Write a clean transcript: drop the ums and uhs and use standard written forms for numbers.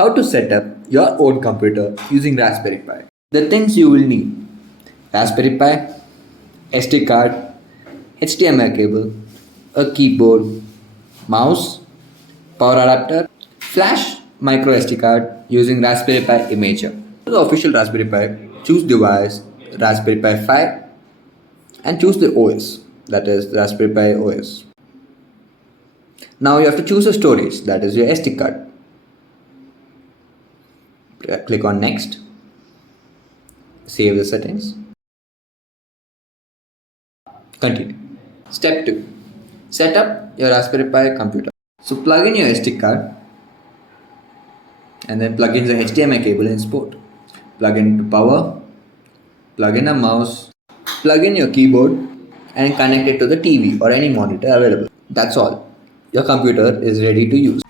how to set up your own computer using Raspberry Pi. The things you will need: Raspberry Pi, SD card, HDMI cable, a keyboard, mouse, power adapter, flash micro SD card using Raspberry Pi Imager. To the official Raspberry Pi, choose device Raspberry Pi 5 and choose the OS, that is Raspberry Pi OS. Now you have to choose a storage, that is your SD card. Click on next, save the settings, continue. Step 2. Set up your Raspberry Pi computer. So plug in your SD card and then plug in the HDMI cable in its port. Plug into power, plug in a mouse, plug in your keyboard and connect it to the TV or any monitor available. That's all. Your computer is ready to use.